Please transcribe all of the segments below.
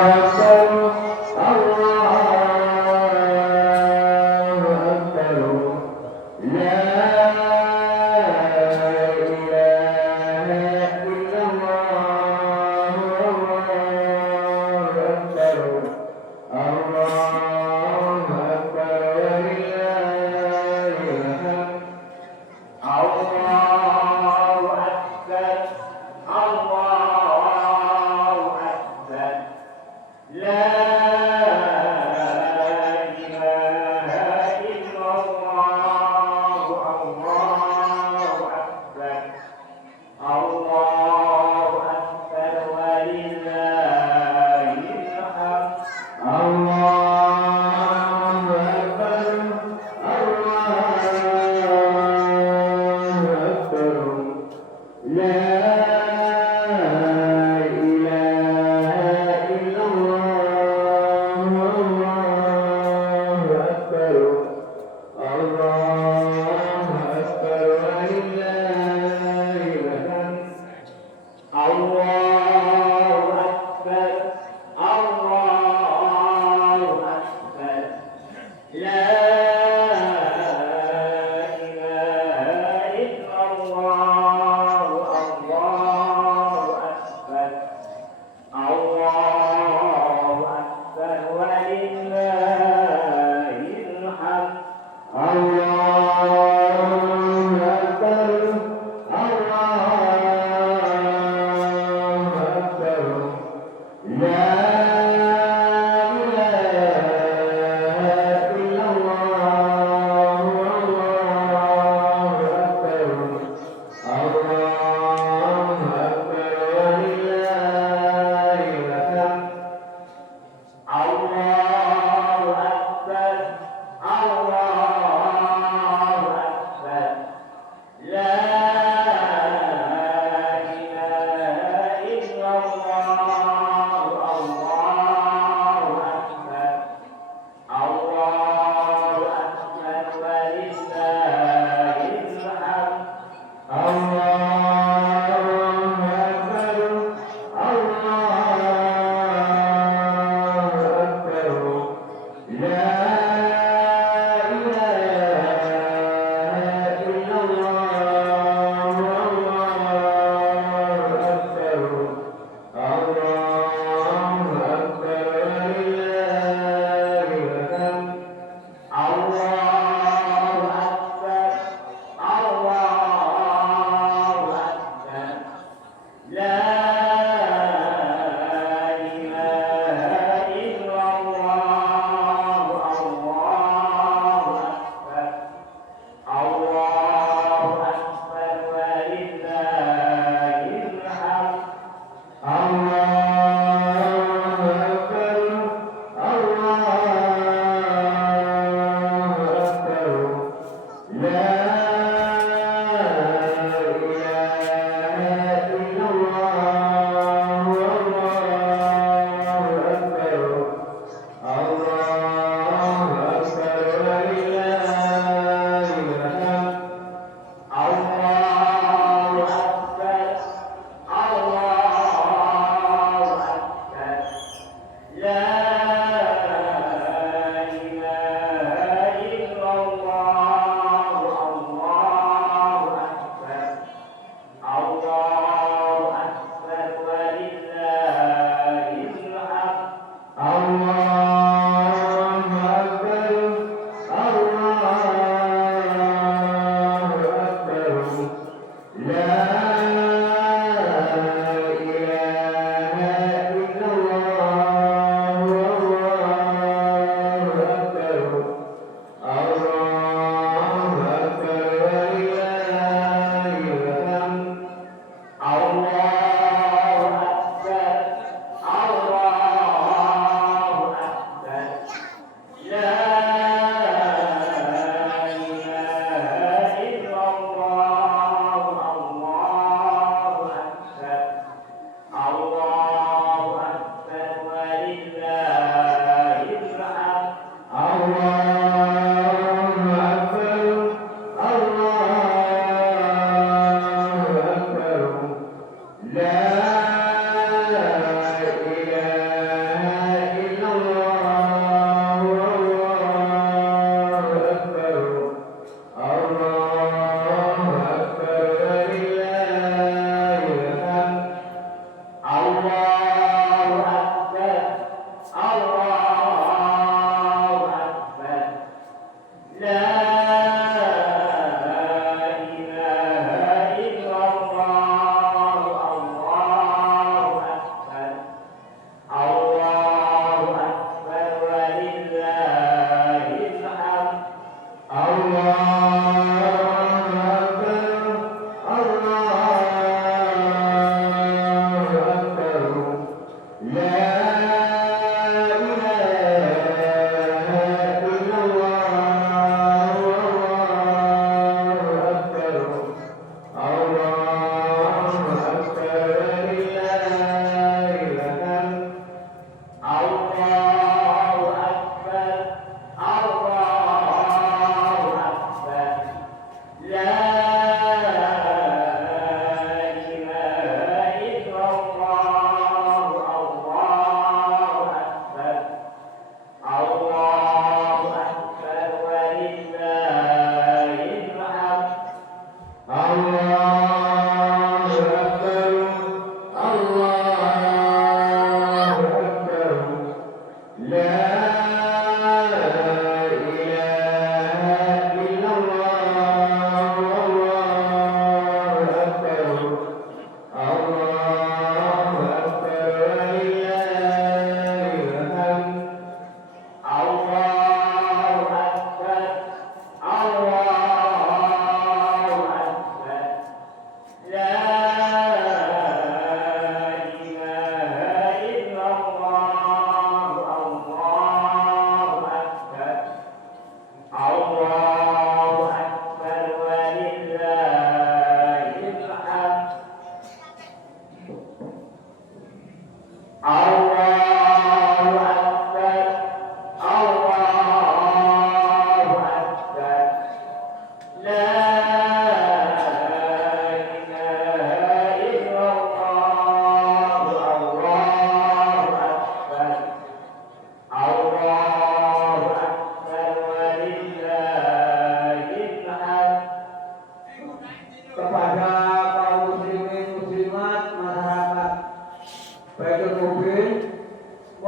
La ilaha illallah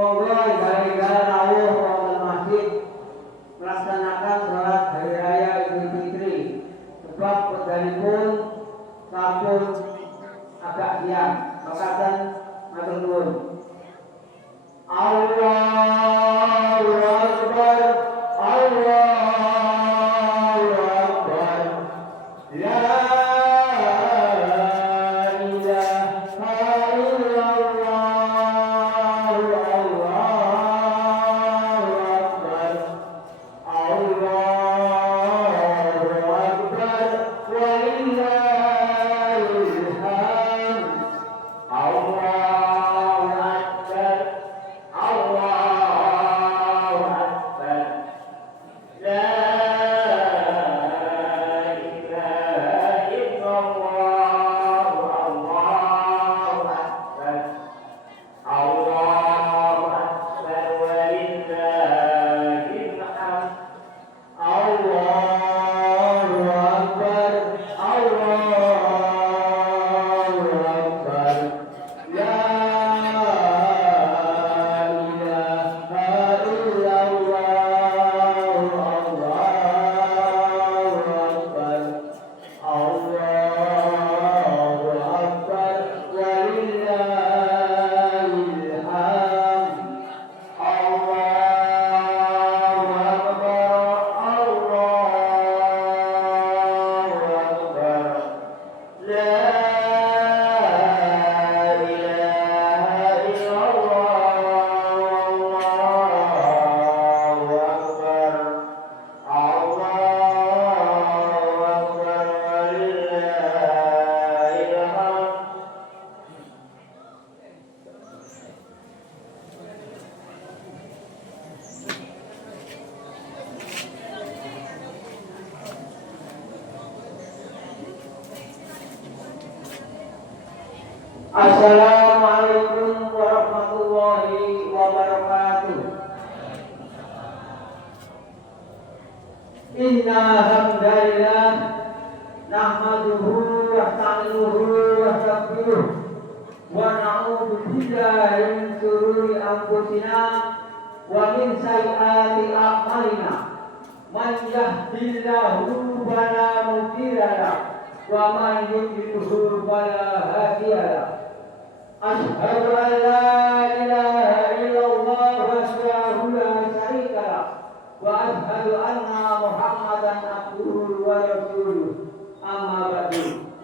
Monggo ibadah rawuh wonten masjid melaksanakan salat hari raya Idul Fitri. Sebab wekdalipun sampun agak siang. Makaten matur nuwun. Allahu Akbar, Allahu Akbar. La Assalamualaikum warahmatullahi wabarakatuh. Inna hamdalillah nahmaduhu wa nasta'inuhu wa nastaghfiruh wa na'udzu billahi min shururi anfusina wa min sayyiati a'malina. Man yahdihillahu fala mudilla lahu wa man yudlilhu fala hadiya lahu. Asyhadu an la ilaha illallah wahdahu la syarika lah wa asyhadu anna Muhammadan abduhu wa rasuluh. Amma ba'du.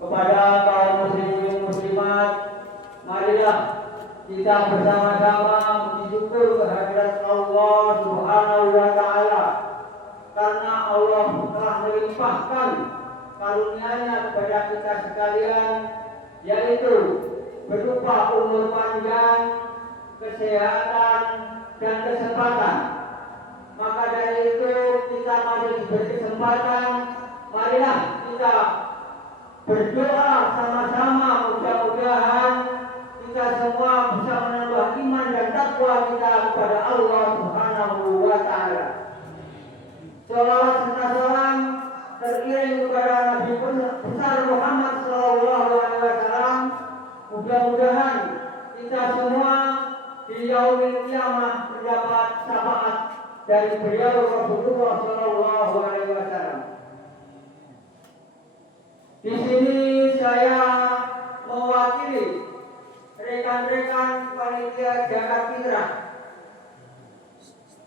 Kepada kaum muslimin muslimat, marilah kita bersama-sama bersyukur kehadirat Allah Subhanahu wa taala karena Allah telah melimpahkan karunia-Nya kepada kita sekalian, yaitu berupa umur panjang, kesehatan, dan kesempatan. Maka dari itu kita masih diberi kesempatan, marilah kita berdoa sama-sama, mudah-mudahan kita semua bisa menambah iman dan takwa kita kepada Allah Subhanahu wa taala. Salawat serta salam teriring kepada Nabi besar Muhammad sallallahu alaihi wasallam. Mudah-mudahan kita semua di yaumil qiyamah mendapat syafaat dari beliau Rasulullah sallallahu alaihi wasallam. Di sini saya mewakili rekan-rekan panitia zakat fitrah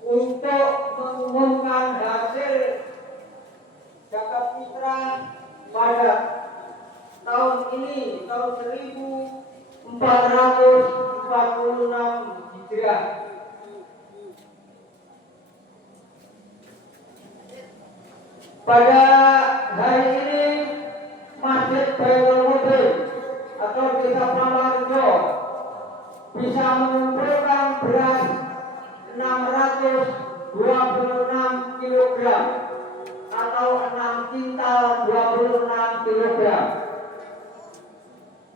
untuk mengumumkan hasil zakat fitrah pada tahun ini, tahun 1446 Hijriah. Pada hari ini Masjid Baitul Mu'min atau Desa Pramarjo bisa mengumpulkan beras 626 kg atau 6 kintal 26 kg.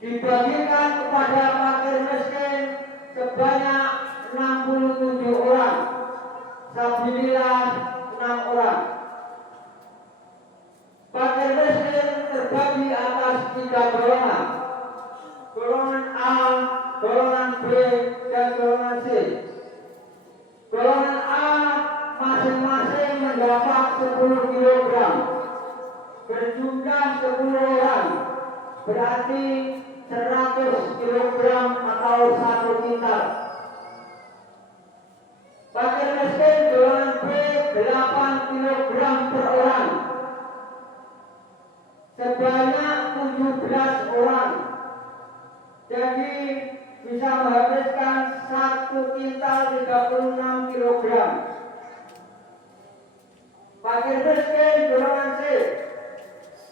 Dibagikan kepada fakir miskin sebanyak 67 orang, sabilillah 6 orang. Fakir miskin terbagi atas 3 golongan. Golongan A, golongan B, 10 orang, berarti 100 kilogram atau 1 kintal. Fakir miskin golongan B 8 kilogram per orang, sebanyak 17 orang. Jadi bisa menghabiskan 1 kintal 36 kilogram. Fakir miskin golongan C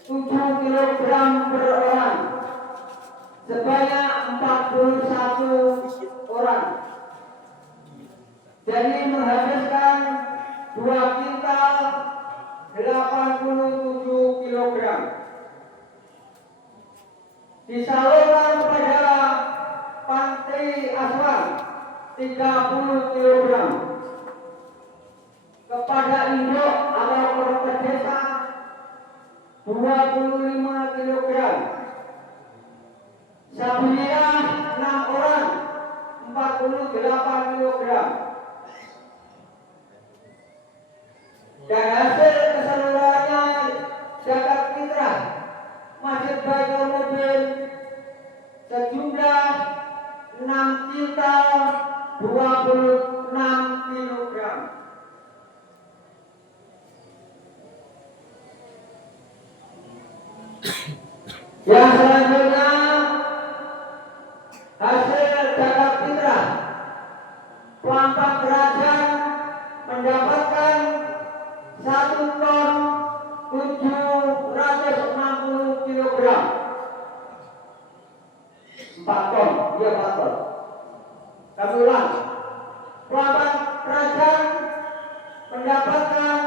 7 kilogram per orang, sebanyak 41 orang. Jadi menghabiskan 2 kintal 87 kilogram. Disalurkan kepada panti asuhan 30 kilogram. Kepada induk atau perangkat desa 25 kilogram. Sabilillah 6 orang 48 kilogram. Dan hasil keseluruhannya zakat fitrah Masjid Baitul Mu'min sejumlah 6 kintal 26 kilogram. Yang selanjutnya hasil zakat fitrah Pelampang Kerajaan mendapatkan 1 ton 760 kilogram. 4 ton, dia 4 ton. Kami ulang. Pelampang Kerajaan mendapatkan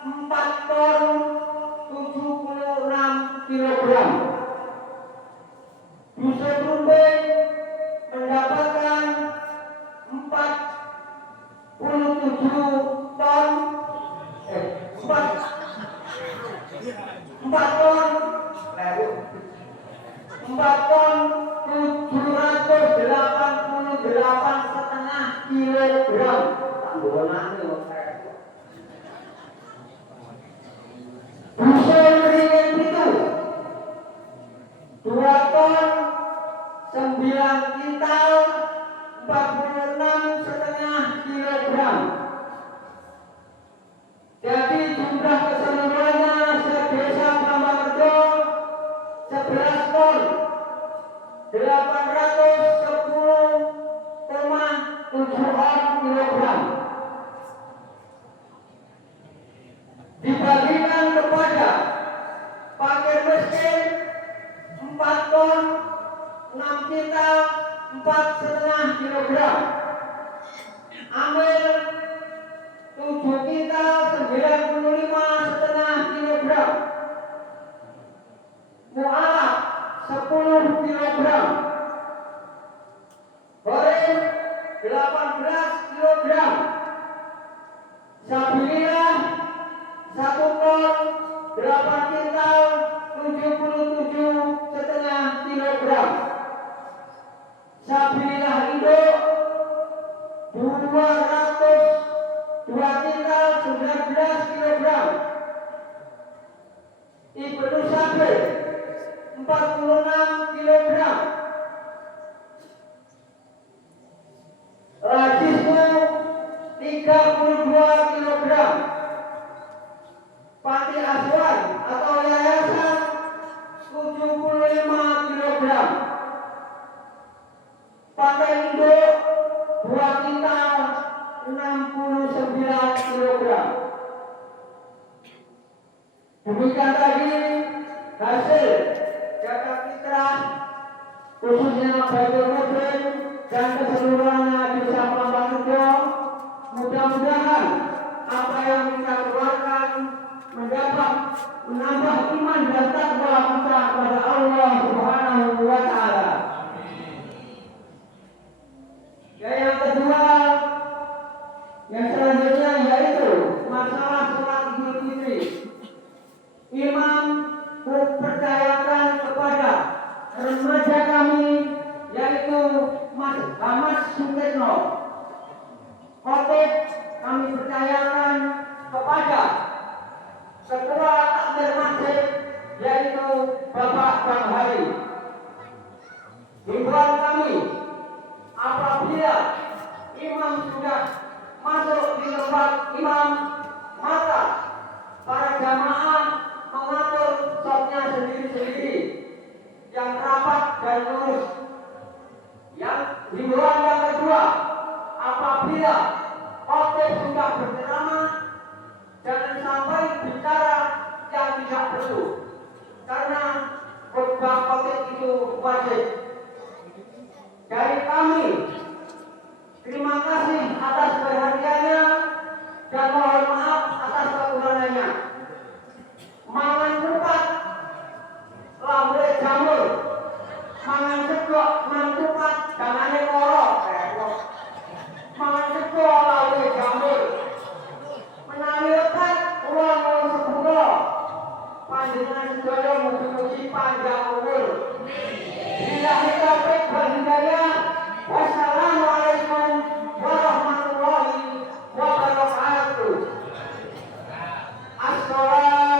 4 ton 76 kilogram. Dusun Rumbing mendapatkan 47 ton 4 ton 788,5 kilogram. Dusun Ringin itu 2 ton 9 kintal 46,5 kilogram. Jadi jumlah keseluruhannya sedesa Prambakerjo 11 ton 810,7 kilogram. Dibagikan kepada fakir miskin 4 ton 6 kintal 4,5 kilogram. Amil 7 kintal 95,5 kilogram. Mu'alaf 10 kilogram. Goreng 18 kilogram. Sabilillah 1 ton 8 kintal 77,5 kilogram. Sabilillah induk 202 kintal 19 kilogram. Ibnu Sabir 46 kilogram. Rajismu 32 kilogram. Panti asuhan atau yayasan 75 kilogram. Pantai induk 2 kintal 69 kilogram. Demikian tadi hasil zakat fitrah khususnya Baitul Mu'min dan keseluruhannya di desa Prambakerjo. Mudah-mudahan apa yang kita keluarkan mendapat menambah iman dan takwa kita kepada Allah Subhanahu wa Ta'ala. Yang kedua, yang selanjutnya yaitu masalah sholat Idul Fitri. Imam mempercayakan kepada remaja kami yaitu Mas Ahmad Sutikno. Khotib kami percayakan kepada ketua takmir masjid yaitu Bapak Bang Hari. Himbauan kami, apabila imam sudah masuk di tempat imam, maka para jamaah mengatur shotnya sendiri-sendiri yang rapat dan lurus. Yang himbauan yang kedua, apabila khotib sudah berceramah, jangan sampai bicara yang tidak perlu, karena khutbah khotib itu wajib. Dari kami, terima kasih atas perhatiannya dan mohon maaf atas kekurangannya. Mangan cepat, lambe jamur, mangan segok, mantupat, jangan korok. Mangan segok, lambe jamur, menawi lekat, uang sepuluh. Panjenengan sedaya mugi-mugi panjang umur. Billahi taufiq wal hidayah. Wassalamualaikum warahmatullahi wabarakatuh. Assalamualaikum.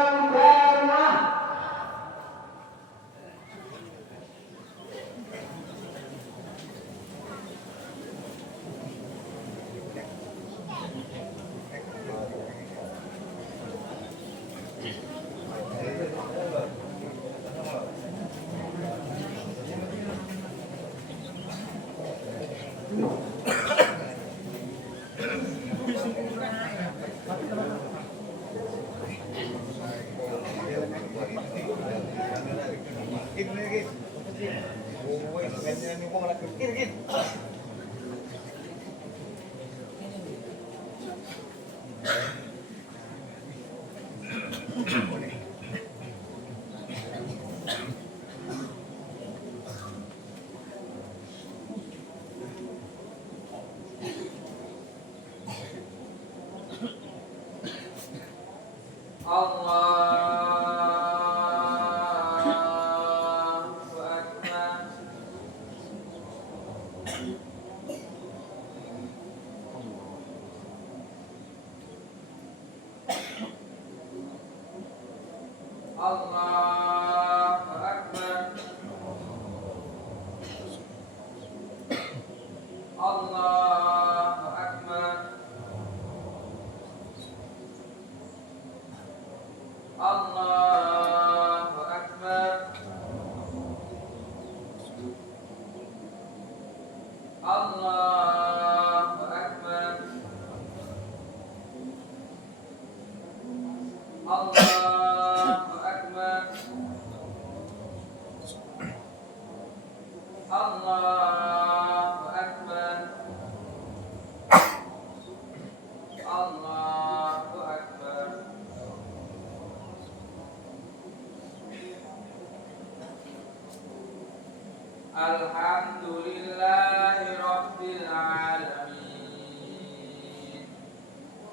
Alhamdulillahi Rabbil Alamin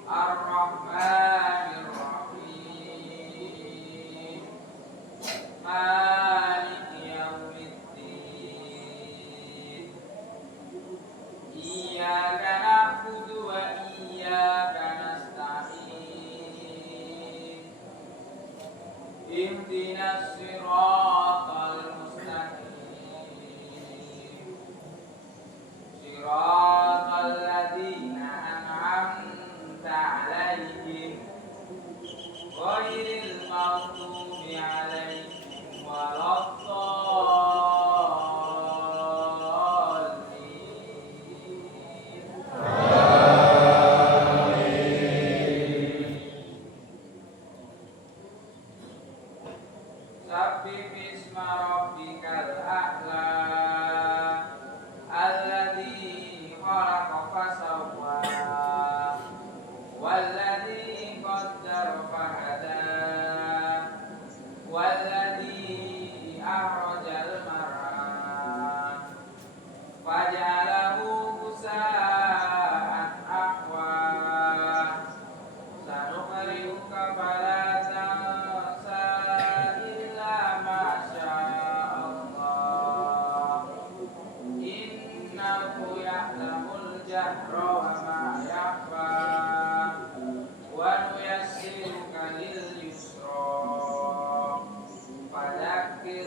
Ar-Rahmanir Rahim Maliki Yawmiddin Iyyaka na'budu wa iyyaka nasta'in Ihdinas siratal mustaqim Siratal ladzina an'amta 'alaihim ghairil maghdubi 'alaihim waladdallin. Sabbih bisma rabbikal a'la alladzi khalaqa fasawwa walladzi qaddara fahada walladzi akhrajal mar'ah faj'alahu ghusaa'an ahwa sanuqri'uka fala tansa illa ma sya'allah innahu ya'lamul jahra wa ma yakhfa wa nuyassiruka lil yusra fadzakir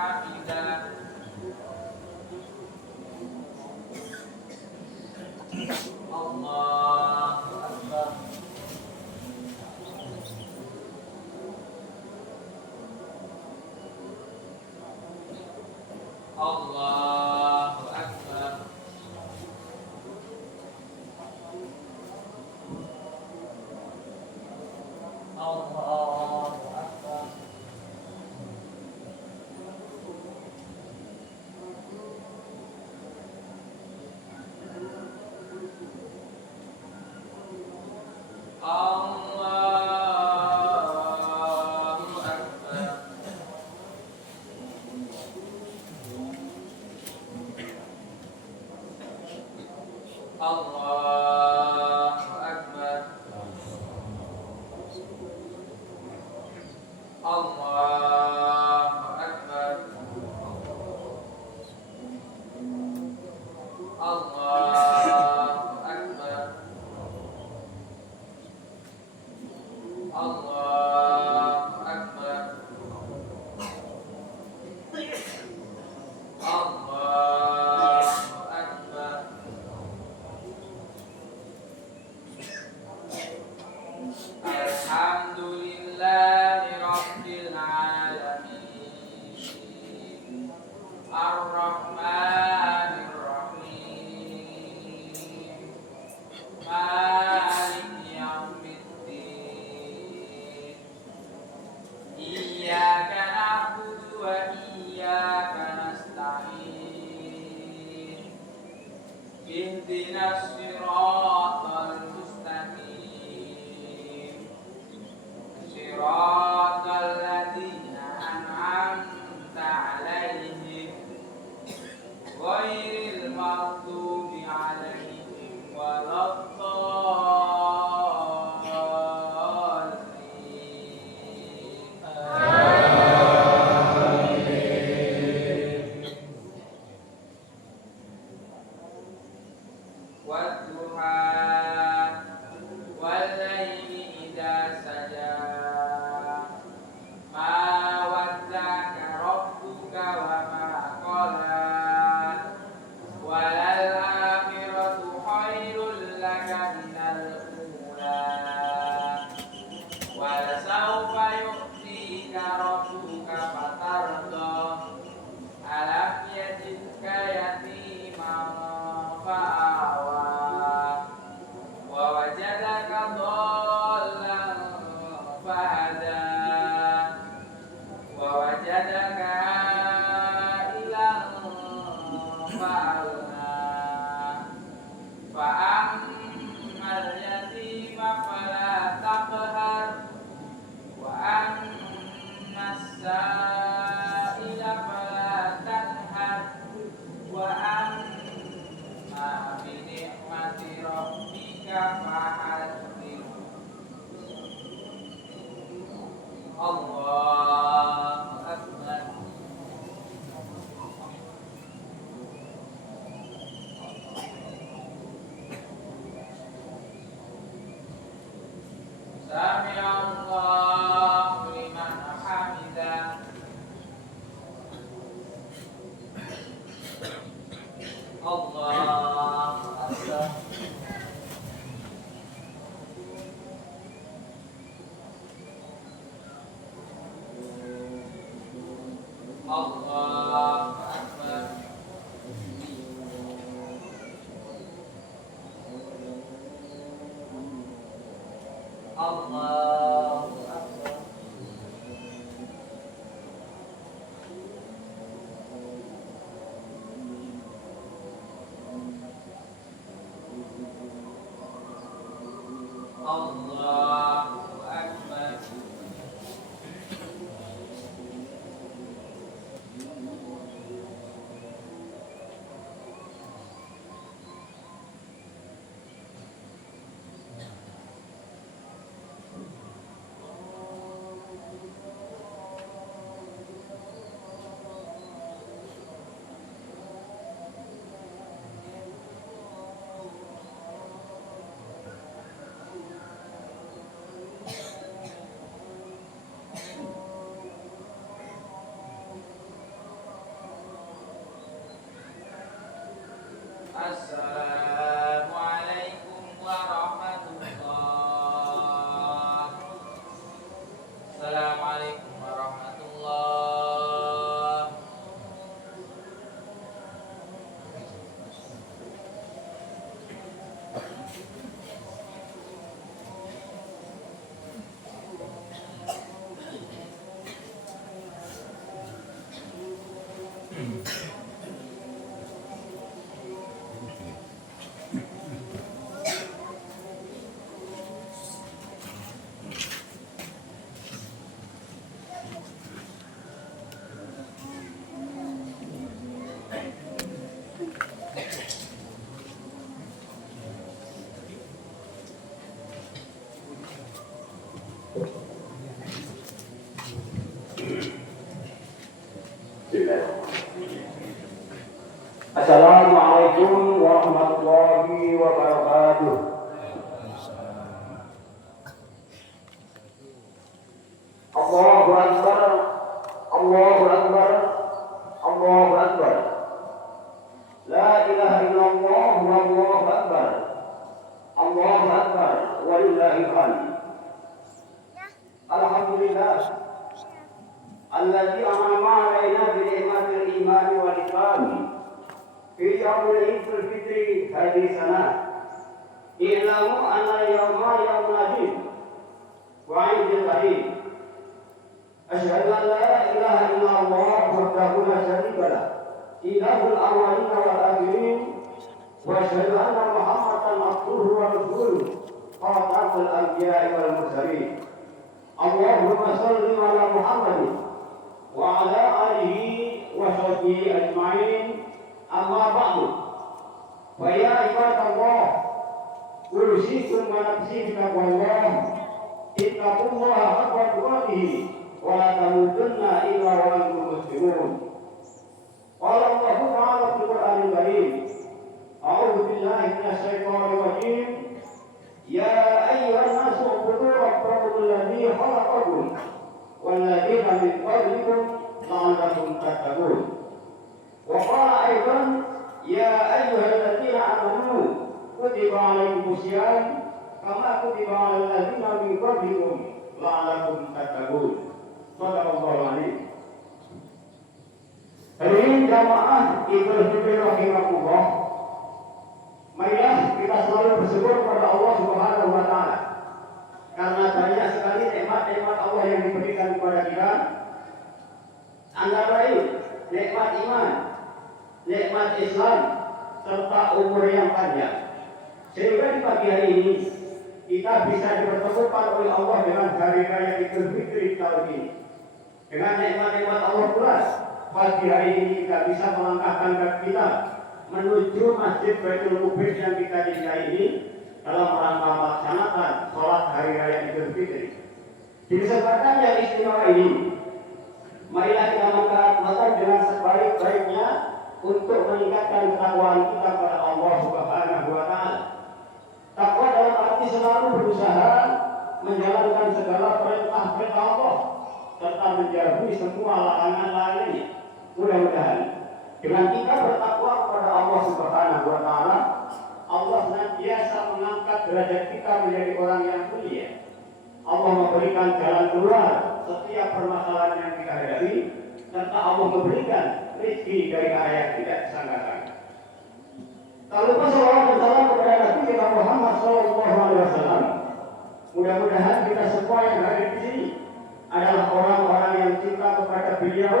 hamidah. Allahu Akbar. Allahu Akbar. Allahu Akbar. Allahu Akbar. Allahu Akbar. Allahu Akbar. Allahu Akbar. Allahu Akbar. Allahu Akbar. Alhamdulillahi Rabbil Alamin. Ar-Rahmanir Rahim. Maliki Yaumiddin. Iyyaka na'budu wa iyyaka nasta'in. Ihdinas siratal mustaqim. Siratal ladzina an'amta 'alaihim ghairil maghdubi 'alaihim waladdallin. Wadduha wallayli idza saja. Ma wadda'aka rabbuka wa ma qala. Walal akhiratu khairul laka minal ula. Wa sawfa yu'tika rabbuka fatarda. Alam yajidka yatiman fa'awa. Wa wajadaka dhallan fahada. Wa wajadaka ilan fa'alna. Fa'ammal yatima fala taqhar. Wa ammas sa'ila fala tanhar. Wa amma bi ni'mati rabbika fahaddith. Allahu Akbar. Sami'allahu liman hamidah. Allahu Akbar. Allahu Akbar. Allahu Akbar. Allahu Akbar. Assalamualaikum warahmatullah. Assalamualaikum warahmatullah. Assalamualaikum warahmatullahi wabarakatuh. Allahu Akbar, Allahu Akbar, Allahu Akbar. La ilaha illallah wallahu akbar. Allahu Akbar walillahil hamd. Alhamdulillah alladzi an'ama 'alaina bi ni'matil imani wal islam. في يوم العيد الفطر هذه السنة اعلموا أن اليوم يوم عيد وعيد الغريب. أشهد أن لا إله إلا الله وحده لا شريك له إله الأولين والآخرين وأشهد أن محمدا عبده ورسوله خاتم الأنبياء والمرسلين. اللهم صل على محمد وعلى آله وصحبه أجمعين. أما بعد فيا عباد الله أوصيكم ونفسي بتقوى الله اتقوا الله حق تقاته ولا تموتن إلا وأنتم مسلمون. قال الله تعالى في القرآن الكريم أعوذ بالله من الشيطان الرجيم يا أيها الناس اعبدوا ربكم الذي خلقكم والذين من قبلكم لعلكم تتقون. وقال أيضا يا أيها الذين آمنوا كتب عليكم الصيام كما كتب على الذين من قبلكم لعلكم تتقون. Shadaqallahu alaihi. Hadirin jamaah Idul Fitri rahimahullah. Marilah kita selalu bersyukur kepada Allah Subhanahu wa taala karena banyak sekali nikmat-nikmat Allah yang diberikan kepada kita. Antara lain nikmat iman, nikmat Islam, serta umur yang panjang. Sehingga di pagi hari ini kita bisa dipertemukan oleh Allah dengan hari raya Idul Fitri tahun ini. Dengan nikmat-nikmat Allah pula, pagi hari ini kita bisa melangkahkan kaki kita menuju Masjid Baitul Muqaddas yang kita cintai ini dalam rangka melaksanakan sholat hari raya Idul Fitri. Di kesempatan yang istimewa ini, marilah kita manfaatkan dengan sebaik-baiknya untuk meningkatkan ketakwaan kita kepada Allah Subhanahu wa taala. Takwa dalam arti selalu berusaha menjalankan segala perintah-perintah Allah serta menjauhi semua larangan-larangannya. Mudah-mudahan dengan kita bertakwa kepada Allah Subhanahu wa taala, Allah senantiasa mengangkat derajat kita menjadi orang yang mulia. Allah memberikan jalan keluar setiap permasalahan yang kita hadapi, serta Allah memberikan rezeki dari arah yang tidak disangka-sangka. Tak lupa salawat dan salam kepada Nabi kita Muhammad SAW. Mudah-mudahan kita semua yang hadir di sini adalah orang-orang yang cinta kepada beliau,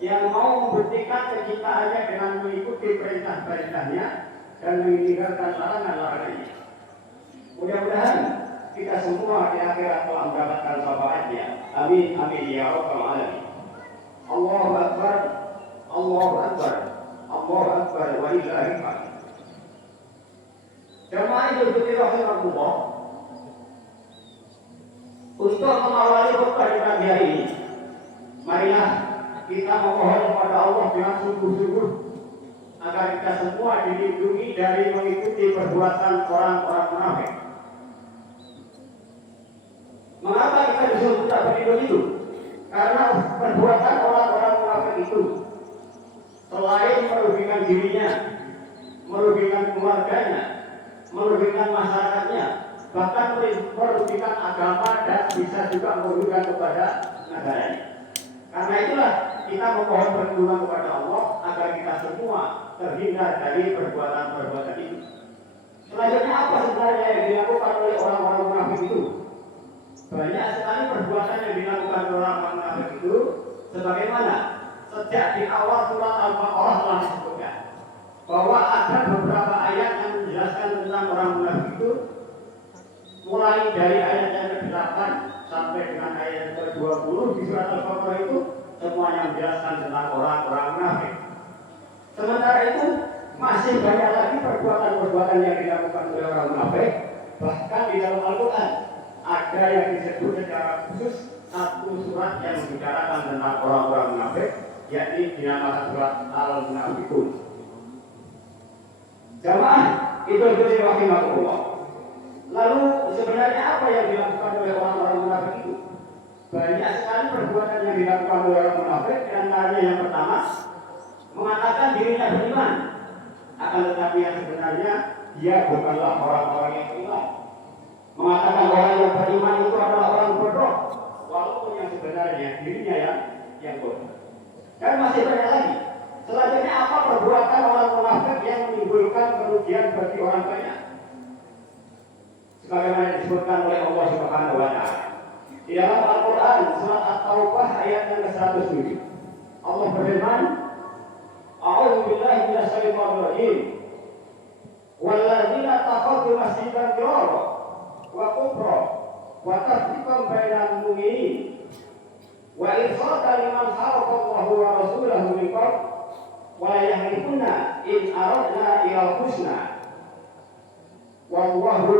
yang mau membuktikan kecintaannya dengan mengikuti perintah-perintahnya dan meninggalkan larangan-larangannya. Mudah-mudahan kita semua di akhirat telah mendapatkan syafaatnya. Amin amin ya rabbal alamin. Allahu akbar, Allahu akbar, Allahu akbar walillahil hamd. Jamaah Idul Fitri rahimahullah, untuk mengawali khutbah di pagi hari ini, marilah kita memohon kepada Allah dengan sungguh-sungguh agar kita semua dilindungi dari mengikuti perbuatan orang-orang munafik. Mengapa kita disuruh tidak berlindung itu? Karena perbuatan orang-orang munafik itu selain merugikan dirinya, merugikan keluarganya, merugikan masyarakatnya, bahkan merugikan agama dan bisa juga merugikan kepada negaranya. Karena itulah kita memohon perlindungan kepada Allah agar kita semua terhindar dari perbuatan-perbuatan itu. Selanjutnya apa sebenarnya yang dilakukan oleh orang-orang munafik itu? Banyak sekali perbuatan yang dilakukan oleh orang-orang munafik itu, sebagaimana sejak di awal surat Al-Baqarah telah disebutkan bahwa ada beberapa ayat yang menjelaskan tentang orang munafik itu, mulai dari ayat yang ke-8 sampai dengan ayat yang ke-20 di surat Al-Baqarah itu semuanya menjelaskan tentang orang-orang munafik. Sementara itu masih banyak lagi perbuatan-perbuatan yang dilakukan oleh orang munafik. Bahkan di dalam Al-Quran ada yang disebut secara khusus satu surat yang membicarakan tentang orang-orang munafik, yakni dinamakan surat Al-Munafikun. Jamaah Idul Fitri rahimakumullah. Lalu sebenarnya apa yang dilakukan oleh orang-orang munafik itu? Banyak sekali perbuatan yang dilakukan oleh orang munafik. Di antaranya yang pertama, mengatakan dirinya beriman, akan tetapi yang sebenarnya dia bukanlah orang-orang yang beriman. Mengatakan orang yang beriman itu adalah orang bodoh, walaupun yang sebenarnya dirinya yang bodoh. Dan masih banyak lagi. Selanjutnya apa perbuatan orang munafik yang menimbulkan kerugian bagi orang banyak? Sebagaimana disebutkan oleh Allah Subhanahu wa taala. Di dalam Al-Qur'an surat At-Taubah ayat yang ke-107. Allah berfirman, A'udzu billahi minasy syaithanir rajim. Walladzina takhadhu masjidan dirara wa kufra wa tafriqan bainal mu'minin wa irsadan liman khalaqa Allahu wa rasulahu min qabl wa la yahlifunna in aradna ila husna wallahu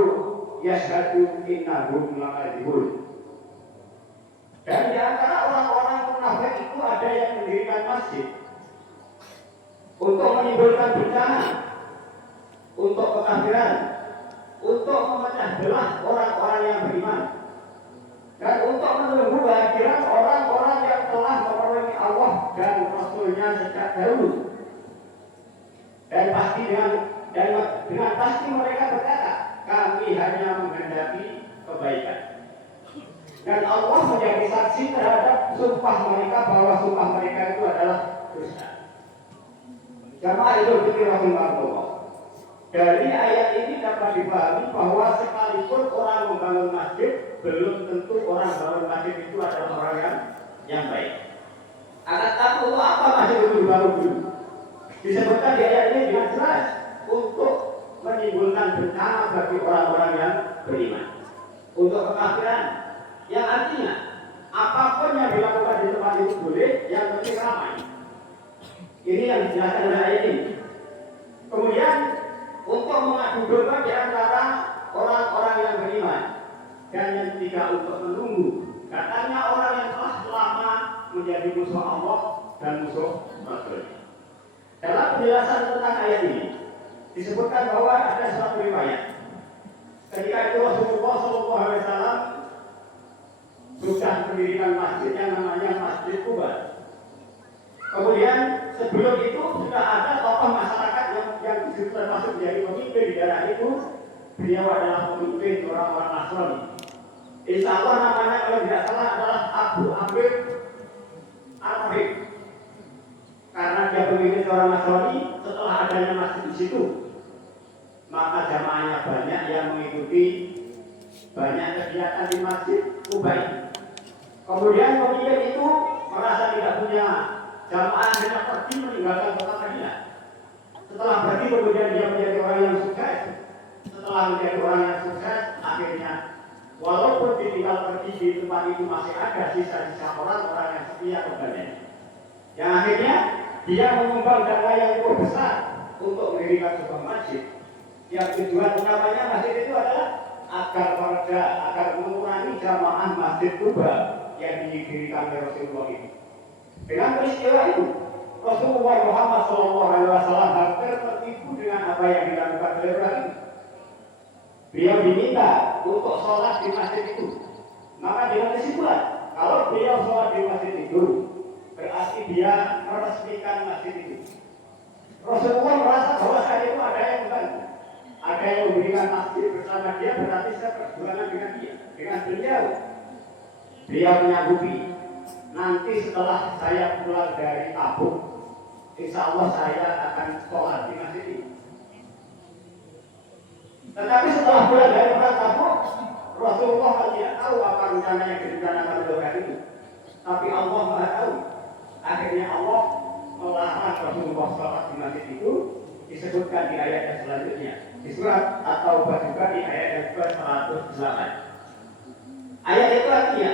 yashhadu innahum lakadzibun. Dan di antara orang-orang munafik itu ada yang mendirikan masjid untuk menimbulkan bencana, untuk kekafiran, untuk memecah belah orang-orang yang beriman, dan untuk menunggu kehadiran orang-orang yang telah memerangi Allah dan Rasul-Nya sejak dahulu. Dan dengan pasti mereka berkata, kami hanya menghendaki kebaikan. Dan Allah menjadi saksi terhadap sumpah mereka bahwa sumpah mereka itu adalah dusta. Jamaah Idul Fitri rahimakumullah. Dari ayat ini dapat dipahami bahwa sekalipun orang membangun masjid, belum tentu orang bangun masjid itu adalah orang yang baik. Akan tetapi untuk apa masjid itu dibangun dulu? Disebutkan di ayat ini dengan jelas untuk menimbulkan bencana bagi orang-orang yang beriman, untuk kekafiran, yang artinya apapun yang dilakukan di tempat itu boleh, yang penting ramai. Ini yang dijelaskan oleh ayat ini. Kemudian untuk mengadu domba di antara orang-orang yang beriman, dan yang ketiga untuk menunggu katanya orang yang telah lama menjadi musuh Allah dan musuh Rasul. Dalam penjelasan tentang ayat ini disebutkan bahwa ada suatu riwayat ketika itu Rasulullah SAW sudah mendirikan masjid yang namanya Masjid Quba. Kemudian sebelum itu sudah ada tokoh masyarakat yang termasuk menjadi pemimpin di daerah itu. Beliau adalah pemimpin orang-orang Nasrani. Insya Allah namanya kalau tidak salah adalah Abu Amir Al-Rahim. Karena dia pemimpin orang Nasrani, setelah adanya masjid di situ, maka jamaahnya banyak yang mengikuti banyak kegiatan di Masjid Quba. Kemudian pemimpin itu merasa tidak punya jamaah, hanya pergi meninggalkan kota Madinah. Setelah pergi kemudian dia menjadi orang yang sukses. Setelah menjadi orang yang sukses, akhirnya walaupun ditinggal pergi di tempat itu masih ada sisa-sisa orang-orang yang setia kepadanya. Yang akhirnya dia menyumbang dana yang cukup besar untuk mendirikan sebuah masjid. Yang tujuan utamanya masjid itu adalah agar mengurangi jamaah Masjid Quba yang didirikan oleh Rasulullah itu. Dengan peristiwa itu, Rasulullah Muhammad SAW hampir tertipu dengan apa yang dilakukan oleh Ibrahim. Beliau diminta untuk sholat di masjid itu. Maka dengan kesimpulan, kalau beliau sholat di masjid itu, berarti dia meresmikan masjid itu. Rasulullah merasa bahwa saat itu ada bersama dia berarti saya perjuangan dengan dia, dengan beliau. Beliau menyanggupi. Nanti setelah saya pulang dari Tabuk, insya Allah saya akan sholat di masjid ini. Tetapi setelah pulang dari perang Tabuk, Rasulullah tidak tahu apa rencana yang direncanakan beliau itu. Tapi Allah Maha tahu. Akhirnya Allah melarang Rasulullah sholat di masjid itu, disebutkan di ayat yang selanjutnya. Di surat At-Taubah juga di ayat yang ke-108. Ayat itu artinya,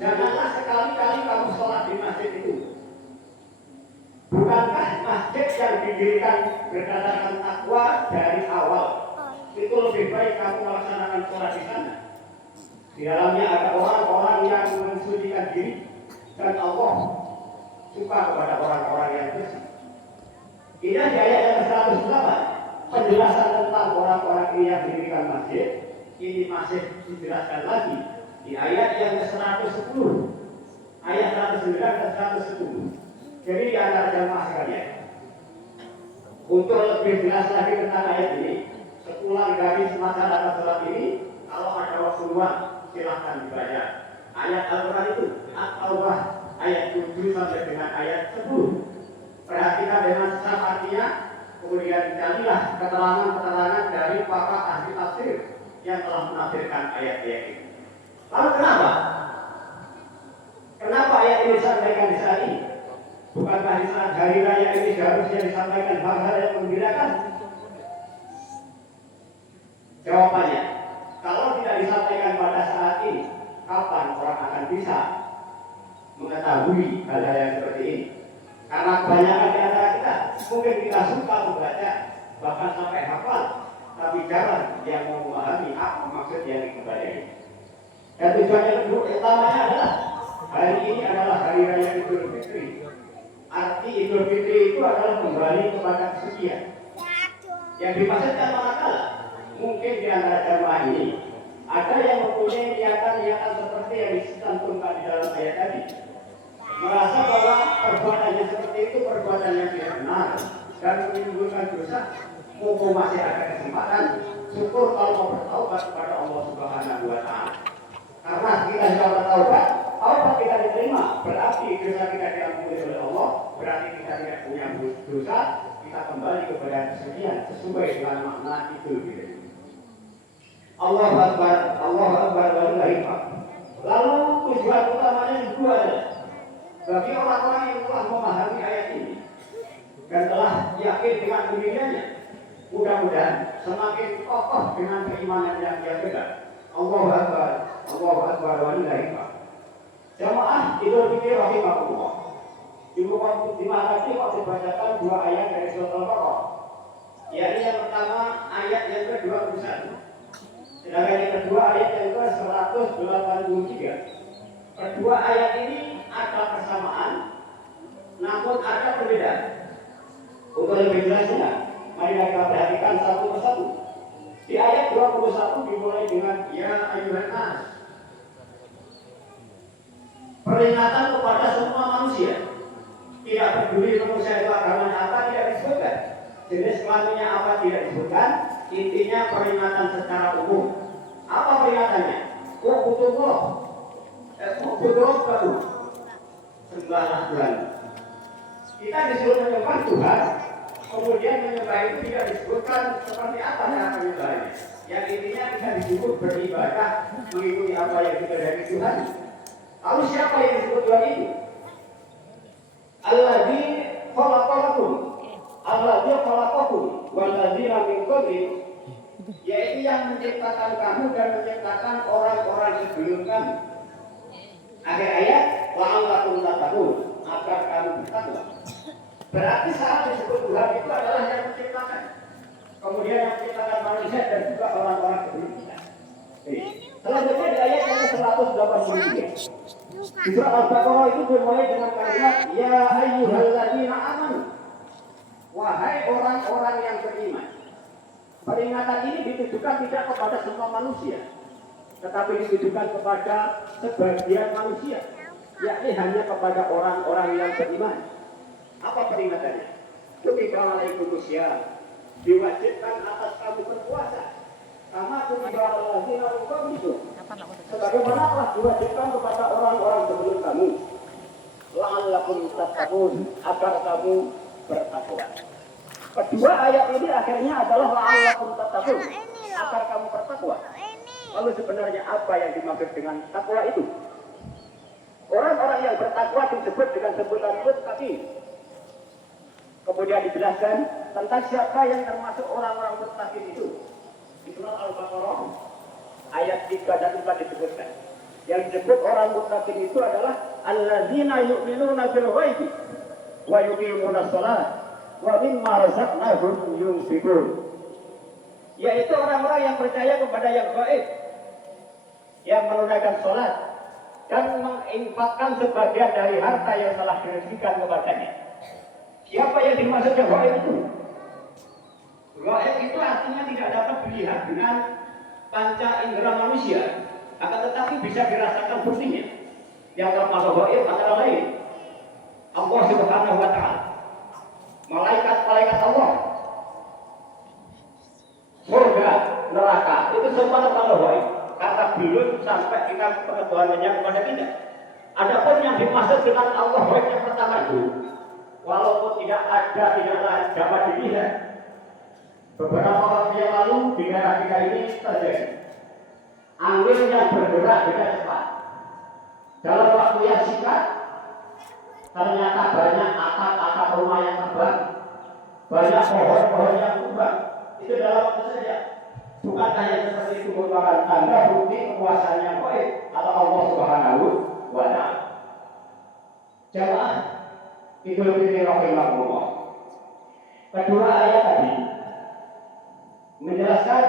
janganlah sekali-kali kamu sholat di masjid itu. Bukankah masjid yang didirikan berdasarkan takwa dari awal itu lebih baik kamu melaksanakan sholat di sana. Di dalamnya ada orang-orang yang mensucikan diri dan Allah suka kepada orang-orang yang bersih. Ini di ayat yang ke-108 penjelasan tentang orang-orang ini yang didirikan masjid. Ini masih dijelaskan lagi di ayat yang ke-110, ayat 109 dan 110. Jadi di antara jamaah sekalian, untuk lebih jelas lagi tentang ayat ini, sepulang dari semasa atas sholat ini, kalau ada waktu luang silahkan dibaca ayat Al-Quran itu, At-Taubah ayat 7 sampai dengan ayat 10. Perhatikan dengan sesat artinya, kemudian carilah keterangan-keterangan dari para ahli tafsir yang telah menafsirkan ayat-ayat ini. Lalu kenapa? Kenapa ayat ini disampaikan di saat ini? Bukankah di saat hari raya ini seharusnya disampaikan hal-hal yang menggembirakan? Jawabannya, kalau tidak disampaikan pada saat ini, kapan orang akan bisa mengetahui hal-hal yang seperti ini? Karena kebanyakan di antara kita mungkin kita suka membaca, bahkan sampai hafal, tapi jarang yang mau memahami apa maksud yang dibaca ini. Dan tujuan yang utamanya adalah hari ini adalah hari raya Idul Fitri. Arti Idul Fitri itu adalah kembali kepada kesucian. Yang dimaksudkan manakala mungkin di antara jamaah ini ada yang mempunyai niatan-niatan seperti yang dicantumkan di dalam ayat tadi, merasa bahwa perbuatannya seperti itu perbuatan yang tidak benar dan menimbulkan dosa. Mumpung masih ada kesempatan, syukur kalau mau bertaubat kepada Allah Subhanahu wa Ta'ala. Karena kita sudah bertaubat, taubat kita diterima, berarti dosa kita diampuni oleh Allah, berarti kita tidak punya dosa, kita kembali kepada kesucian sesuai dengan makna itu. Allahu Akbar, Allahu Akbar, walillahi hamd. Lalu tujuan utamanya yang kedua adalah bagi orang-orang yang telah memahami ayat ini dan telah yakin dengan dirinya, mudah-mudahan semakin kokoh dengan keimanan yang dia pegang. Allahu Akbar, Allahu Akbar, walillahi hamd. Jamaah Idul Fitri rahimahullah. Ibu waktu di mana tadi waktu dibacakan dua ayat dari surat Al-Baqarah. Yakni yang pertama ayat yang ke-21. Sedangkan yang kedua ayat yang ke-183. Kedua ayat ini ada persamaan, namun ada perbedaan. Untuk lebih jelasnya, mari kita perhatikan satu persatu. Di ayat 21 dimulai dengan ya ayyuhan nas. Peringatan kepada semua manusia. Tidak peduli manusia itu agamanya apa tidak disebutkan. Jenis kelaminnya apa tidak disebutkan. Intinya peringatan secara umum. Apa peringatannya? Ubudullah. Ubudullah baru. Sembahlah Tuhan. Kita disuruh menyembah Tuhan. Kemudian menyembah itu tidak disebutkan seperti apa cara penyembahnya. Yang intinya kita disebut beribadah mengikuti apa yang dikehendaki Tuhan. Lalu siapa yang disebut Tuhan itu? Alladzi khalaqakum, alladzi khalaqakum, walladzina min qablikum, yaitu yang menciptakan kamu dan menciptakan orang-orang sebelum kamu. Akhir ayat, la'allakum tattaqun, agar kamu bertakwa. Berarti saat disebut Tuhan itu adalah yang menciptakan. Kemudian yang menciptakan manusia dan juga orang-orang sebelum kita. Selanjutnya di ayat yang ke-183. Di surah Al-Baqarah itu dimulai dengan kalimat ya ayyuhalladzina amanu. Wahai orang-orang yang beriman. Peringatan ini ditujukan tidak kepada semua manusia, tetapi ditujukan kepada sebagian manusia, yakni hanya kepada orang-orang yang beriman. Apa peringatannya? Kutiba alaikumus syiyam, diwajibkan atas kamu berpuasa. Kama kutiba alal ladzina min qablikum. Sebagaimana telah diwajibkan kepada orang-orang sebelum kamu. La'allakum tattaqun, agar kamu bertakwa. Kedua ayat ini akhirnya adalah la'allakum tattaqun, agar kamu bertakwa. Lalu sebenarnya apa yang dimaksud dengan takwa itu? Orang-orang yang bertakwa disebut dengan sebutan muttaqin. Kemudian dijelaskan tentang siapa yang termasuk orang-orang muttaqin itu. Di surah Al-Baqarah ayat 3 dan 4 disebutkan. Yang disebut orang muttaqin itu adalah alladzina yu'minuna bil ghaibi wa yuqimuna shalah wa mimma razaqnahum yunfiqun. Yaitu orang-orang yang percaya kepada yang gaib, yang menunaikan salat dan menginfakkan sebagian dari harta yang telah direzekikan kepadanya. Siapa yang dimaksud yang gaib itu? Gaib itu artinya tidak dapat dilihat dengan panca indera manusia, akan tetapi bisa dirasakan buktinya. Yang termasuk gaib antara lain Allah Subhanahu wa Ta'ala, malaikat-malaikat Allah, surga, neraka, itu semua termasuk gaib karena belum sampai kita pengetahuannya kepada kita. Adapun yang dimaksud dengan Allah gaib yang pertama itu, walaupun tidaklah dapat dilihat. Beberapa waktu yang lalu di daerah kita ini terjadi angin yang bergerak dengan cepat. Dalam waktu yang singkat, ternyata banyak atap-atap rumah yang terbang, banyak pohon-pohon yang tumbang. Itu dalam waktu saja. Bukan hanya seperti itu merupakan tanda bukti kekuasaan yang gaib atau Allah Subhanahu wa Ta'ala. Jamaah Idul Fitri rahimahullah. Kedua ayat tadi menjelaskan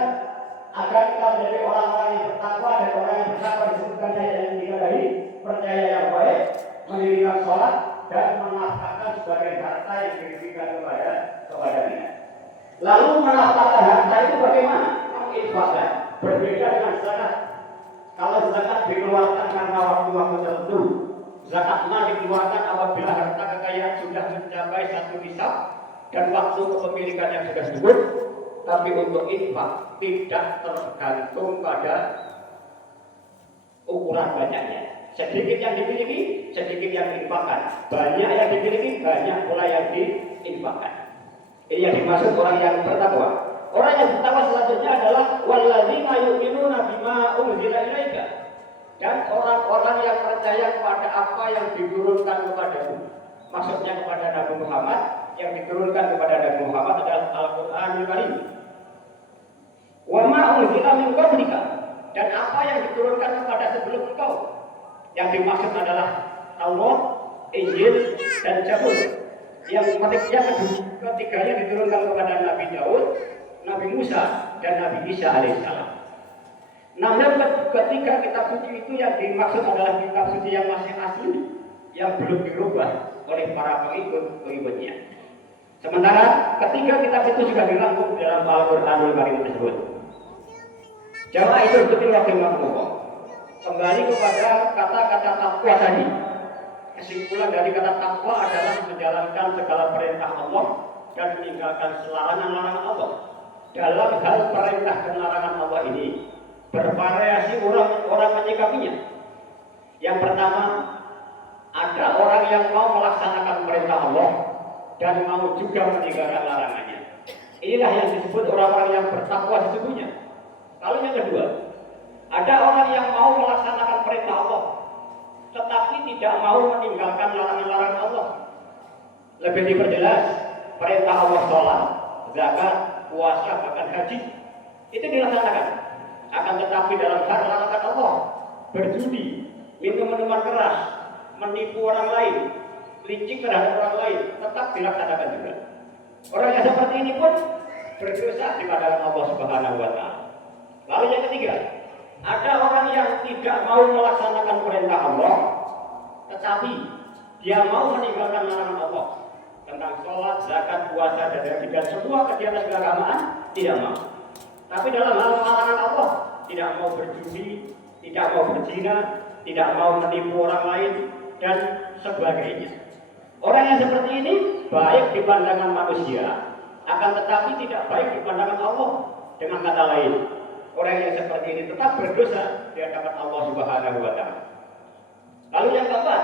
agar kita menjadi orang-orang yang bertakwa dan orang yang bertakwa disebutkan ayat yang ketiga tadi, percaya yang baik, mendirikan sholat dan menafkahkan sebagian harta yang diberikan kepada kita. Lalu menafkahkan harta itu bagaimana? Menginfakkan. Berbeda dengan zakat. Kalau zakat dikeluarkan karena waktu-waktu tertentu, zakat mal dikeluarkan apabila harta kekayaan sudah mencapai satu nisab dan waktu kepemilikannya sudah cukup. Tapi untuk infak tidak tergantung pada ukuran banyaknya. Sedikit yang dimiliki, sedikit yang diinfakkan. Banyak yang dimiliki, banyak pula yang diinfakkan. Ini yang dimaksud orang yang bertakwa. Orang yang bertakwa selanjutnya adalah walladzina yu'minuna bima unzila ilaika. Dan orang-orang yang percaya kepada apa yang diturunkan kepadamu. Maksudnya kepada Nabi Muhammad. Yang diturunkan kepada Nabi Muhammad adalah Al-Qur'anul Karim. Wa ma unzila min qablika, dan apa yang diturunkan kepada sebelum engkau. Yang dimaksud adalah Taurat, Injil, dan Zabur. Yang ketiganya diturunkan kepada Nabi Daud, Nabi Musa, dan Nabi Isa alaihissalam. Namun ketiga kitab suci itu yang dimaksud adalah kitab suci yang masih asli, yang belum dirubah oleh para pengikut-pengikutnya. Sementara ketiga kitab itu juga dirangkum dalam Al-Qur'anul Karim tersebut. Jamaah itu betul rahimahullah. Kembali kepada kata-kata takwa tadi. Kesimpulan dari kata takwa adalah menjalankan segala perintah Allah dan meninggalkan larangan-larangan Allah. Dalam hal perintah dan larangan Allah ini bervariasi orang menyikapinya. Yang pertama, ada orang yang mau melaksanakan perintah Allah dan mau juga meninggalkan larangannya. Inilah yang disebut orang-orang yang bertakwa sesungguhnya. Lalu yang kedua, ada orang yang mau melaksanakan perintah Allah tetapi tidak mau meninggalkan larangan-larangan Allah. Lebih diperjelas, perintah Allah sholat, zakat, puasa, bahkan haji itu dilaksanakan. Akan tetapi dalam hal larangan Allah, berjudi, minum minuman keras, menipu orang lain, licik terhadap orang lain, tetap dilaksanakan juga. Orang yang seperti ini pun berdosa di hadapan Allah Subhanahu wa Ta'ala. Lalu yang ketiga, ada orang yang tidak mau melaksanakan perintah Allah, tetapi dia mau meninggalkan larangan Allah tentang sholat, zakat, puasa, dan haji, dan semua kegiatan keagamaan tidak mau. Tapi dalam hal larangan Allah, tidak mau berjudi, tidak mau berzina, tidak mau menipu orang lain, dan sebagainya. Orang yang seperti ini baik di pandangan manusia, akan tetapi tidak baik di pandangan Allah. Dengan kata lain, orang yang seperti ini tetap berdosa di hadapan Allah Subhanahu wa taala. Lalu yang keempat,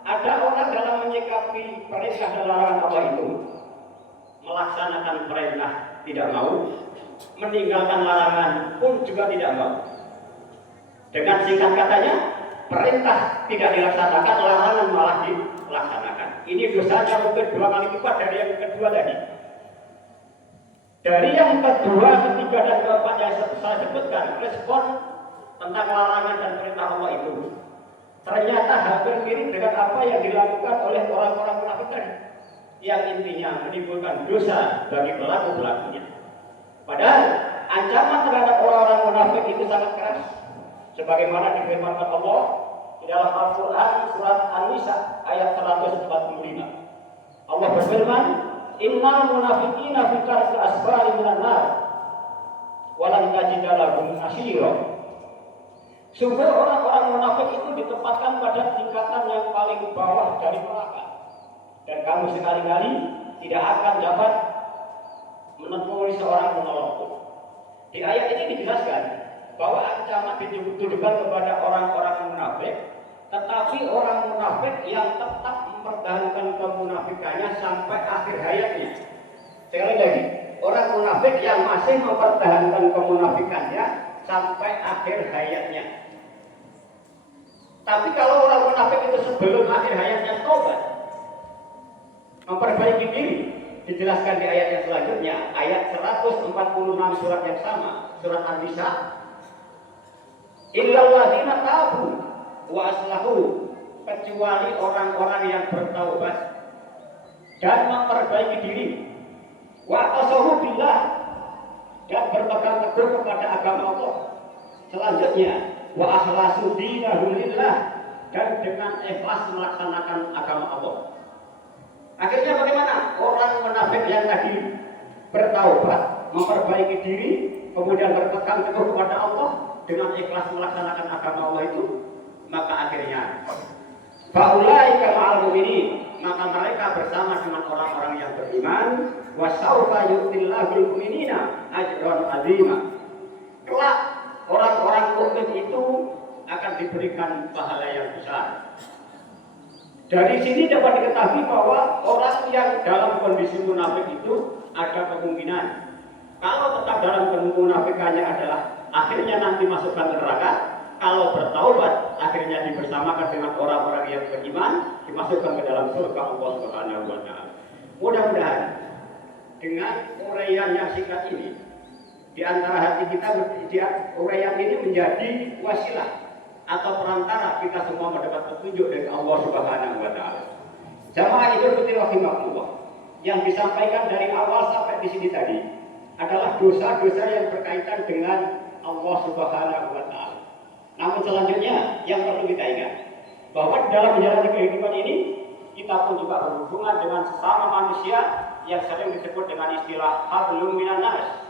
ada orang dalam menyikapi perintah dan larangan Allah itu melaksanakan perintah tidak mau, meninggalkan larangan pun juga tidak mau. Dengan singkat katanya, perintah tidak dilaksanakan, larangan malah dilaksanakan. Ini dosanya mungkin 2 kali lipat dari yang kedua tadi. Dari yang kedua, ketiga, dan keempat yang saya sebutkan, respon tentang larangan dan perintah Allah itu ternyata hampir mirip dengan apa yang dilakukan oleh orang-orang munafik tadi, yang intinya menimbulkan dosa bagi pelaku-pelakunya. Padahal ancaman terhadap orang-orang munafik itu sangat keras, sebagaimana difirmankan Allah di dalam Al-Quran surat An-Nisa ayat 145. Allah berfirman, Innal munafiqina fi darkil asfali minan nar walan tajida lahum nasira. Sungguh orang-orang munafik itu ditempatkan pada tingkatan yang paling bawah dari neraka, dan kamu sekali-kali tidak akan dapat menemui seorang penolong pun. Di ayat ini dijelaskan bahwa ancaman ditujukan kepada orang-orang munafik, tetapi orang munafik yang tetap mempertahankan kemunafikannya sampai akhir hayatnya. Sekali lagi, orang munafik yang masih mempertahankan kemunafikannya sampai akhir hayatnya. Tapi kalau orang munafik itu sebelum akhir hayatnya tobat, memperbaiki diri, dijelaskan di ayat yang selanjutnya, ayat 146 surat yang sama, surat An-Nisa, illal ladzina tabu wa aslahu, kecuali orang-orang yang bertaubat dan memperbaiki diri, wa tasawu billah, dan berpegang teguh kepada agama Allah. Selanjutnya, wa akhlasu dinahum lillah, dan dengan ikhlas melaksanakan agama Allah. Akhirnya bagaimana? Orang munafik yang tadi bertaubat, memperbaiki diri, kemudian berpegang teguh kepada Allah dengan ikhlas melaksanakan agama Allah itu, maka akhirnya faulaika ma'al mu'minin, maka mereka bersama dengan orang-orang yang beriman, wa saufa yu'tillahul mu'minina ajran 'azima. Kelak orang-orang mukmin itu akan diberikan pahala yang besar. Dari sini dapat diketahui bahwa orang yang dalam kondisi munafik itu ada kemungkinan, kalau tetap dalam kemunafikannya adalah akhirnya nanti masukkan neraka. Kalau bertaubat, akhirnya dibersamakan dengan orang-orang yang beriman, dimasukkan ke dalam surga Allah Subhanahu wa taala. Mudah-mudahan dengan uraian yang singkat ini, di antara hati kita, uraian ini menjadi wasilah atau perantara kita semua mendapat petunjuk dari Allah Subhanahu wa taala. Jamaah Idul Fitri rahimakumullah, yang disampaikan dari awal sampai di sini tadi adalah dosa-dosa yang berkaitan dengan Allah Subhanahu wa taala. Namun selanjutnya yang perlu kita ingat bahwa dalam menjalani kehidupan ini kita pun juga berhubungan dengan sesama manusia yang sering disebut dengan istilah hablum minan nas.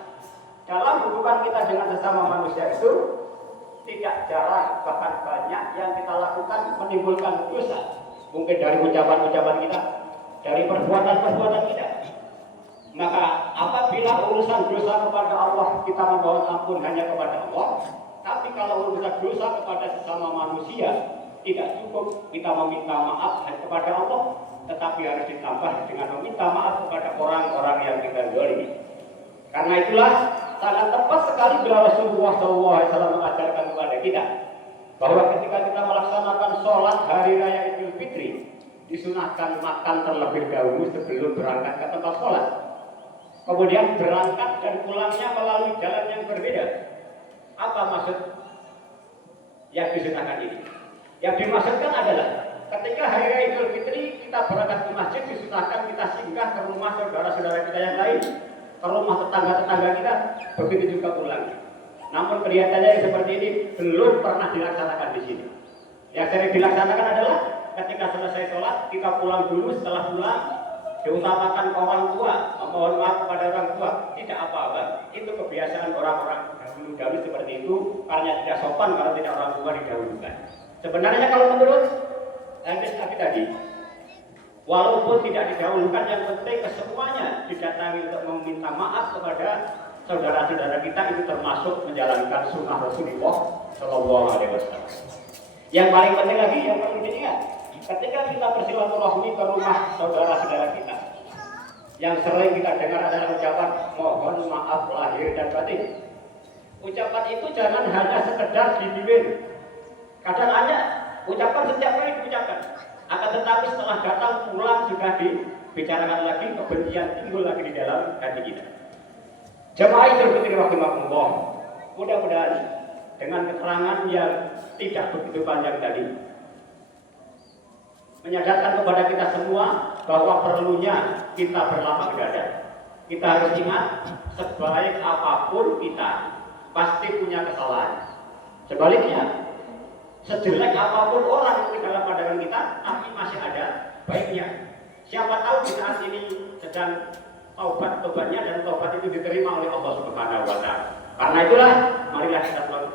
Dalam hubungan kita dengan sesama manusia itu tidak jarang, bahkan banyak yang kita lakukan menimbulkan dosa. Mungkin dari ucapan-ucapan kita, dari perbuatan-perbuatan kita. Maka apabila urusan dosa kepada Allah kita membawa ampun hanya kepada Allah, tapi kalau urusan dosa kepada sesama manusia tidak cukup kita meminta maaf kepada Allah, tetapi harus ditambah dengan meminta maaf kepada orang-orang yang kita zalimi. Karena itulah sangat tepat sekali bila Rasulullah SAW mengajarkan kepada kita bahwa ketika kita melaksanakan sholat hari raya Idul Fitri, disunahkan makan terlebih dahulu sebelum berangkat ke tempat sholat. Kemudian berangkat dan pulangnya melalui jalan yang berbeda. Apa maksud yang disunahkan ini? Yang dimaksudkan adalah ketika hari raya Idul Fitri kita berangkat ke masjid, disunahkan kita singgah ke rumah saudara-saudara kita yang lain, ke rumah tetangga-tetangga kita, begitu juga pulang. Namun kelihatannya yang seperti ini belum pernah dilaksanakan di sini. Yang sering dilaksanakan adalah ketika selesai sholat kita pulang dulu, setelah pulang diutamakan ke orang tua, memohon maaf kepada orang tua, tidak apa-apa. Itu kebiasaan orang-orang dahulu seperti itu, karena tidak sopan kalau tidak orang tua didahulukan. Sebenarnya kalau menurut hadis Nabi tadi, walaupun tidak didahulukan, yang penting kesemuanya didatangi untuk meminta maaf kepada saudara-saudara kita itu termasuk menjalankan sunnah Rasulullah Shallallahu Alaihi Wasallam. Yang paling penting lagi, yang paling diingat, ketika kita bersilaturahmi ke rumah saudara-saudara kita, yang sering kita dengar adalah ucapan mohon maaf lahir dan batin. Ucapan itu jangan hanya sekedar di bibir. Kadang ada ucapan setiap kali diucapkan, akan tetapi setelah datang pulang sudah dibicarakan lagi, kebencian timbul lagi di dalam hati kita. Jemaah Idul Fitri rahimakumullah, mudah-mudahan dengan keterangan yang tidak begitu panjang tadi menyadarkan kepada kita semua bahwa perlunya kita berlapang dada. Kita harus ingat, sebaik apapun kita pasti punya kesalahan. Sebaliknya, sejelek apapun orang di dalam pandangan kita, tapi masih ada baiknya. Siapa tahu di saat ini sedang tobatnya dan tobat itu diterima oleh Allah Subhanahu wa Ta'ala. Karena itulah, marilah kita selalu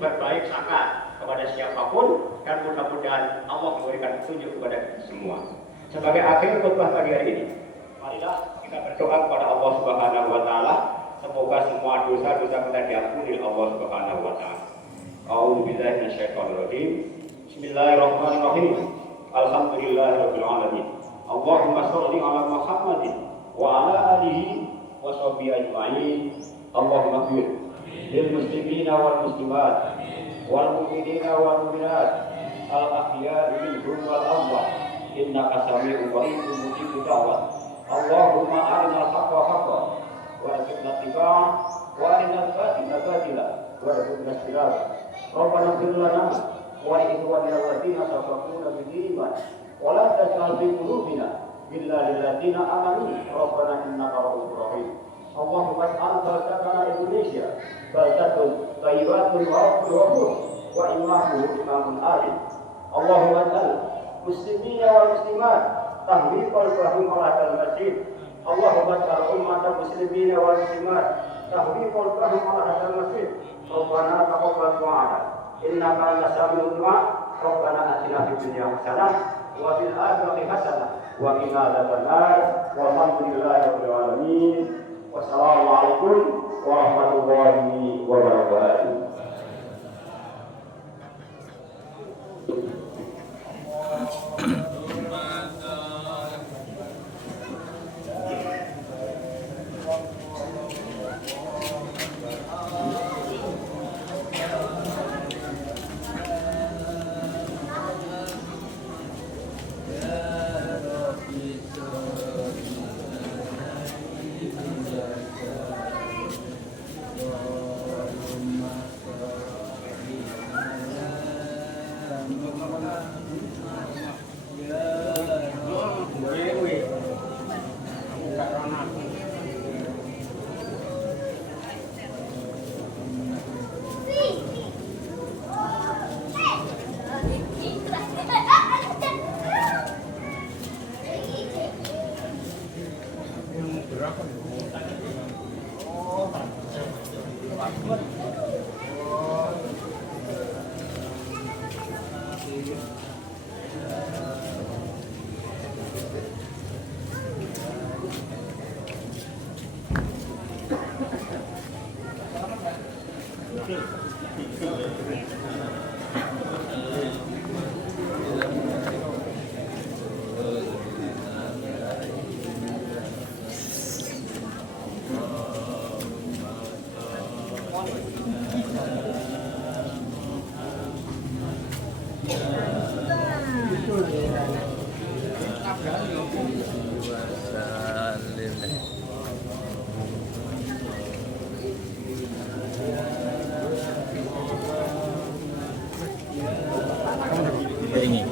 berbaik sangka kepada siapapun dan mudah-mudahan Allah memberikan petunjuk kepada kita semua. Sebagai akhir khutbah pagi hari ini, marilah kita berdoa kepada Allah Subhanahu wa Ta'ala, semoga semua dosa-dosa kita diampuni oleh Allah Subhanahu wa Ta'ala. A'udzu billahi minasyaitonir rajim. Bismillahirrahmanirrahim. Alhamdulillahirabbil alamin. Allahumma shalli ala Muhammadin wa ala alihi wa sahbihi ajma'in. Allahumma ighfir lil muslimina wal muslimat wal mu'minina wal mu'minat al ahya'i minhum wal amwat innaka sami'un qaribun mujibud da'wat. Allahumma arinal haqqa haqqan warzuqna ittiba'ah wa arinal batila batila warzuqna ijtinabah. Rabbana ighfir lana wa li ikhwanina alladziina sabaquna bil iman wa la taj'al fi qulubina ghillan lil ladziina amanu rabbana innaka ra'ufur rahim. Allahumma ij'al baldatana Indonesia baldatun thayyibatun wa ghafur wa imamuhu imamun adil. Allahumma ij'al muslimina wal muslimat tahwi qalbahum ala al-masjid. Allahumma ij'al ummatan muslimina wal muslimat tahwi qalbahum ala al-masjid. Rabbana taqabbal du'ana innaka antas sami'ud du'a. Rabbana atina fid dunya hasanah wa fil akhirati hasanah wa qina adzabannar. Walhamdulillahi rabbil alamin. Wassalamualaikum warahmatullahi wabarakatuh. Ini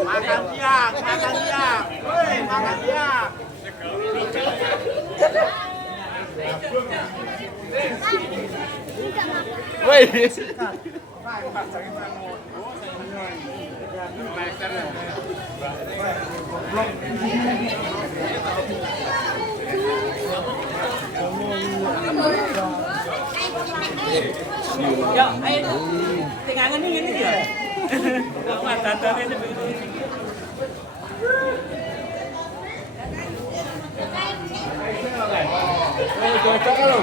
Makan siang, makan siang. Woi, makan siang. Woi. Ya, ayo. Tengangan ini dia. Mata-mata itu. Cocok kalau.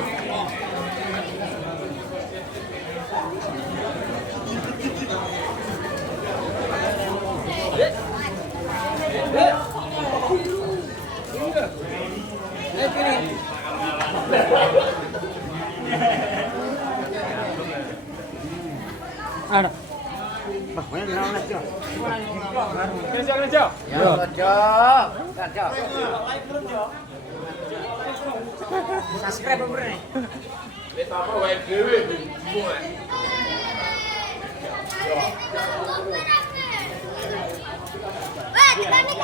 Ada. Subscribe bro. Kita nih